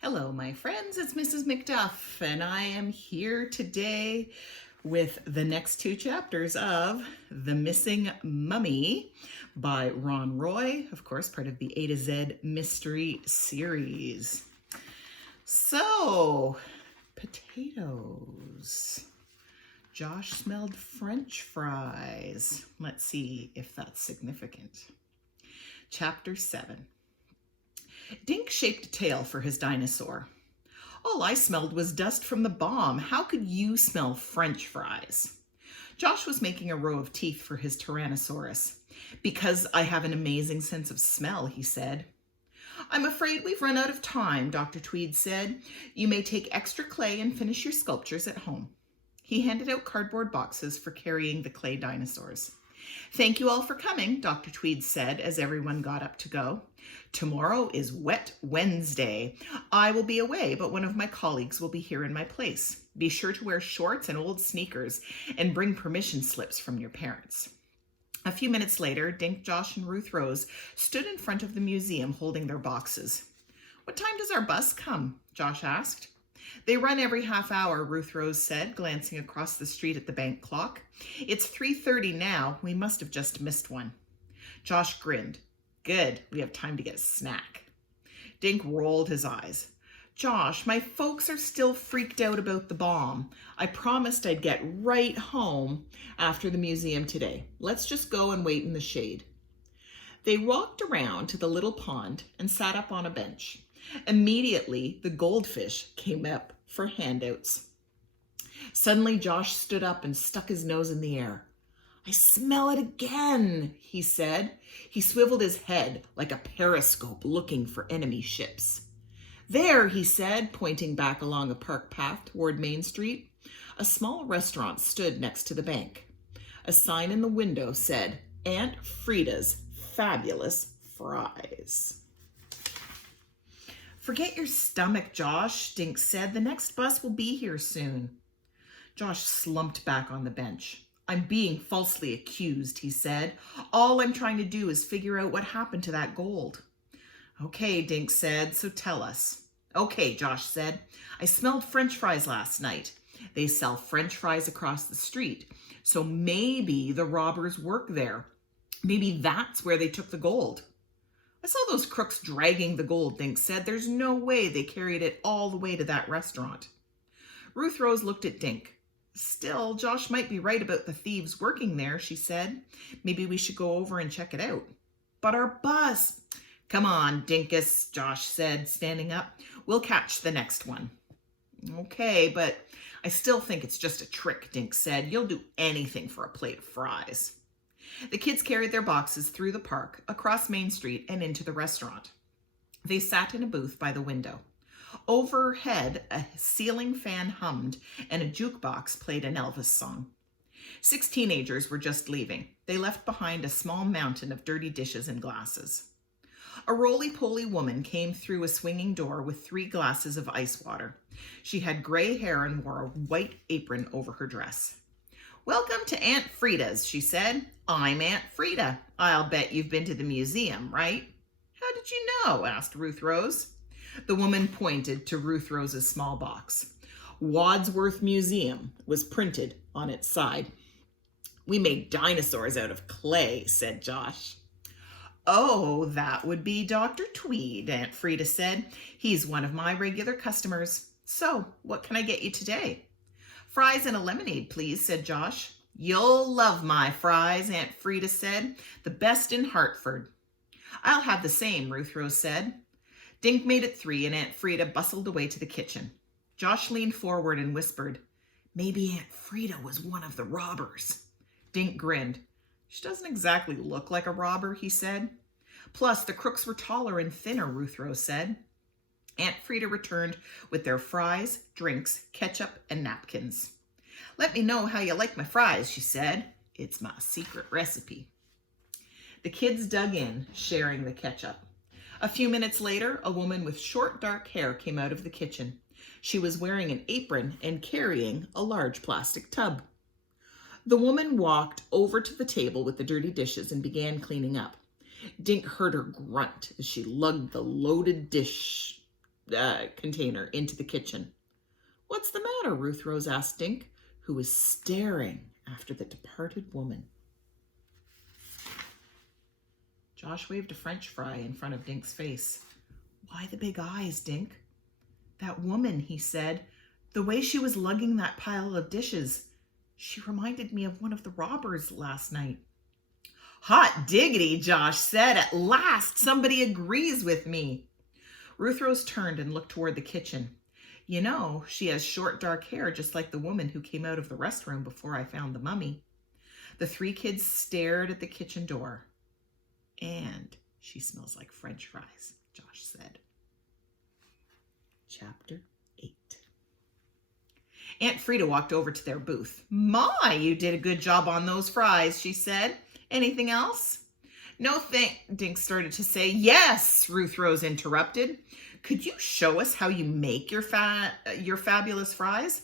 Hello, my friends. It's Mrs. McDuff, and I am here today with the next two chapters of The Missing Mummy by Ron Roy, of course, part of the A to Z mystery series. So, potatoes. Josh smelled French fries. Let's see if that's significant. Chapter 7. Dink shaped a tail for his dinosaur. All I smelled was dust from the bomb. How could you smell French fries? Josh was making a row of teeth for his Tyrannosaurus. Because I have an amazing sense of smell, he said. I'm afraid we've run out of time, Dr. Tweed said. You may take extra clay and finish your sculptures at home. He handed out cardboard boxes for carrying the clay dinosaurs. Thank you all for coming, Dr. Tweed said as everyone got up to go. Tomorrow is Wet Wednesday. I will be away, but one of my colleagues will be here in my place. Be sure to wear shorts and old sneakers and bring permission slips from your parents. A few minutes later, Dink, Josh, and Ruth Rose stood in front of the museum holding their boxes. What time does our bus come? Josh asked. They run every half hour, Ruth Rose said, glancing across the street at the bank clock. It's 3:30 now. We must have just missed one. Josh grinned. Good, we have time to get a snack. Dink rolled his eyes. Josh, my folks are still freaked out about the bomb. I promised I'd get right home after the museum today. Let's just go and wait in the shade. They walked around to the little pond and sat up on a bench. Immediately, the goldfish came up for handouts. Suddenly, Josh stood up and stuck his nose in the air. I smell it again, he said. He swiveled his head like a periscope looking for enemy ships. There, he said, pointing back along a park path toward Main Street. A small restaurant stood next to the bank. A sign in the window said, Aunt Frida's Fabulous Fries. Forget your stomach, Josh, Dink said. The next bus will be here soon. Josh slumped back on the bench. I'm being falsely accused, he said. All I'm trying to do is figure out what happened to that gold. Okay, Dink said, so tell us. Okay, Josh said. I smelled French fries last night. They sell French fries across the street, so maybe the robbers work there. Maybe that's where they took the gold. I saw those crooks dragging the gold, Dink said. There's no way they carried it all the way to that restaurant. Ruth Rose looked at Dink. Still, Josh might be right about the thieves working there, she said. Maybe we should go over and check it out. But our bus... Come on, Dinkus, Josh said, standing up. We'll catch the next one. Okay, but I still think it's just a trick, Dink said. You'll do anything for a plate of fries. The kids carried their boxes through the park, across Main Street, and into the restaurant. They sat in a booth by the window. Overhead, a ceiling fan hummed, and a jukebox played an Elvis song. 6 teenagers were just leaving. They left behind a small mountain of dirty dishes and glasses. A roly-poly woman came through a swinging door with 3 glasses of ice water. She had gray hair and wore a white apron over her dress. Welcome to Aunt Frida's, she said. I'm Aunt Frida. I'll bet you've been to the museum, right? How did you know? Asked Ruth Rose. The woman pointed to Ruth Rose's small box. Wadsworth Museum was printed on its side. We made dinosaurs out of clay, said Josh. Oh, that would be Dr. Tweed, Aunt Frida said. He's one of my regular customers. So, what can I get you today? Fries and a lemonade, please, said Josh. You'll love my fries, Aunt Frida said. The best in Hartford. I'll have the same, Ruth Rose said. Dink made it 3, and Aunt Frida bustled away to the kitchen. Josh leaned forward and whispered, Maybe Aunt Frida was one of the robbers. Dink grinned. She doesn't exactly look like a robber, he said. Plus, the crooks were taller and thinner, Ruth Rose said. Aunt Frida returned with their fries, drinks, ketchup, and napkins. Let me know how you like my fries, she said. It's my secret recipe. The kids dug in, sharing the ketchup. A few minutes later, a woman with short, dark hair came out of the kitchen. She was wearing an apron and carrying a large plastic tub. The woman walked over to the table with the dirty dishes and began cleaning up. Dink heard her grunt as she lugged the loaded dish container into the kitchen. "What's the matter?" Ruth Rose asked Dink, who was staring after the departed woman. Josh waved a French fry in front of Dink's face. "Why the big eyes, Dink?" "That woman," he said. "The way she was lugging that pile of dishes. She reminded me of one of the robbers last night." "Hot diggity," Josh said. "At last somebody agrees with me." Ruth Rose turned and looked toward the kitchen. "You know, she has short dark hair just like the woman who came out of the restroom before I found the mummy." The three kids stared at the kitchen door. "And she smells like French fries," Josh said. Chapter 8. Aunt Frida walked over to their booth. "My, you did a good job on those fries," she said. "Anything else?" "No, Dink started to say. "Yes," Ruth Rose interrupted. "Could you show us how you make your fabulous fries?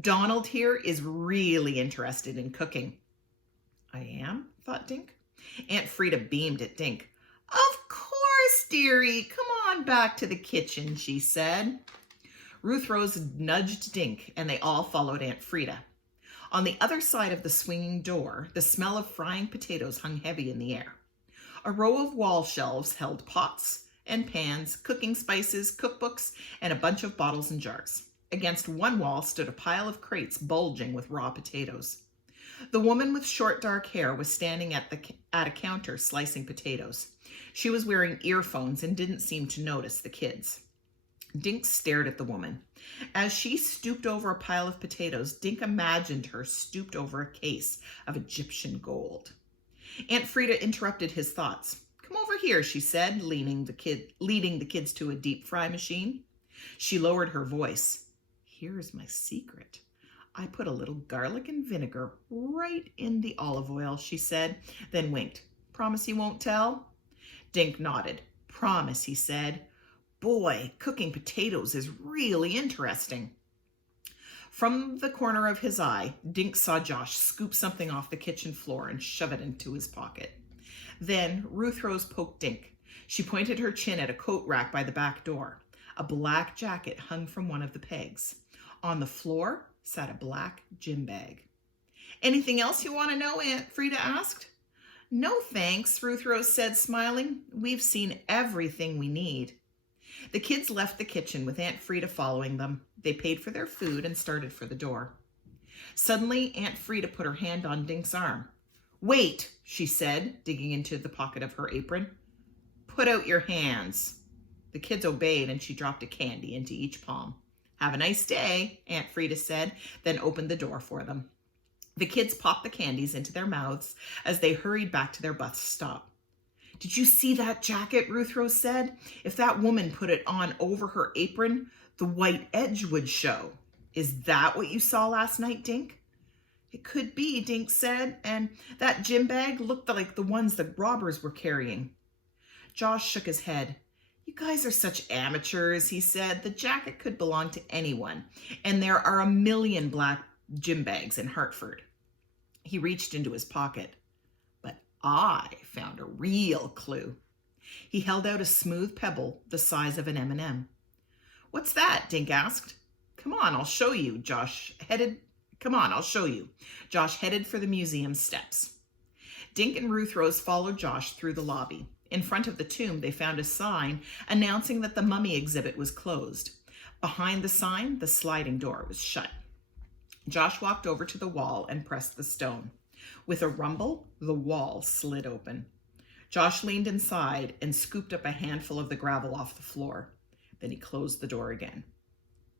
Donald here is really interested in cooking." "I am?" thought Dink. Aunt Frida beamed at Dink. "Of course, dearie. Come on back to the kitchen," she said. Ruth Rose nudged Dink, and they all followed Aunt Frida. On the other side of the swinging door, the smell of frying potatoes hung heavy in the air. A row of wall shelves held pots and pans, cooking spices, cookbooks, and a bunch of bottles and jars. Against one wall stood a pile of crates bulging with raw potatoes. The woman with short dark hair was standing at a counter slicing potatoes. She was wearing earphones and didn't seem to notice the kids. Dink stared at the woman. As she stooped over a pile of potatoes, Dink imagined her stooped over a case of Egyptian gold. Aunt Frida interrupted his thoughts. "Come over here," she said, leading the kids to a deep fry machine. She lowered her voice. "Here's my secret. I put a little garlic and vinegar right in the olive oil," she said, then winked. "Promise you won't tell?" Dink nodded. "Promise," he said. "Boy, cooking potatoes is really interesting." From the corner of his eye, Dink saw Josh scoop something off the kitchen floor and shove it into his pocket. Then Ruth Rose poked Dink. She pointed her chin at a coat rack by the back door. A black jacket hung from one of the pegs. On the floor sat a black gym bag. "Anything else you want to know?" Aunt Frida asked. "No, thanks," Ruth Rose said, smiling. "We've seen everything we need." The kids left the kitchen with Aunt Frida following them. They paid for their food and started for the door. Suddenly, Aunt Frida put her hand on Dink's arm. "Wait," she said, digging into the pocket of her apron. "Put out your hands." The kids obeyed, and she dropped a candy into each palm. "Have a nice day," Aunt Frida said, then opened the door for them. The kids popped the candies into their mouths as they hurried back to their bus stop. "Did you see that jacket?" Ruth Rose said. "If that woman put it on over her apron, the white edge would show. Is that what you saw last night, Dink?" "It could be," Dink said, "and that gym bag looked like the ones the robbers were carrying." Josh shook his head. "You guys are such amateurs," he said. "The jacket could belong to anyone, and there are 1,000,000 black gym bags in Hartford." He reached into his pocket. "But I found a real clue." He held out a smooth pebble the size of an M&M. "What's that?" Dink asked. Come on, I'll show you." Josh headed for the museum steps. Dink and Ruth Rose followed Josh through the lobby. In front of the tomb, they found a sign announcing that the mummy exhibit was closed. Behind the sign, the sliding door was shut. Josh walked over to the wall and pressed the stone. With a rumble, the wall slid open. Josh leaned inside and scooped up a handful of the gravel off the floor. Then he closed the door again.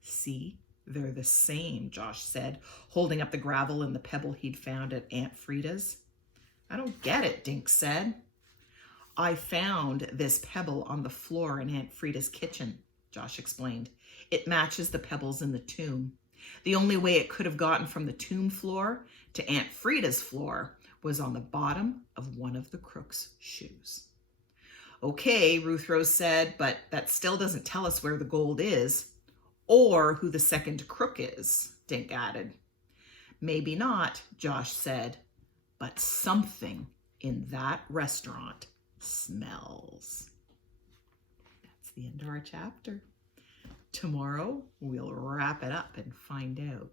"See, they're the same," Josh said, holding up the gravel and the pebble he'd found at Aunt Frida's. "I don't get it," Dink said. "I found this pebble on the floor in Aunt Frida's kitchen," Josh explained. "It matches the pebbles in the tomb. The only way it could have gotten from the tomb floor to Aunt Frida's floor was on the bottom of one of the crook's shoes." "Okay," Ruth Rose said, "but that still doesn't tell us where the gold is. Or who the second crook is," Dink added. "Maybe not," Josh said, "but something in that restaurant smells." That's the end of our chapter. Tomorrow, we'll wrap it up and find out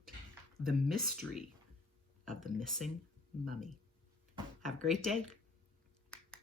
the mystery of the missing mummy. Have a great day.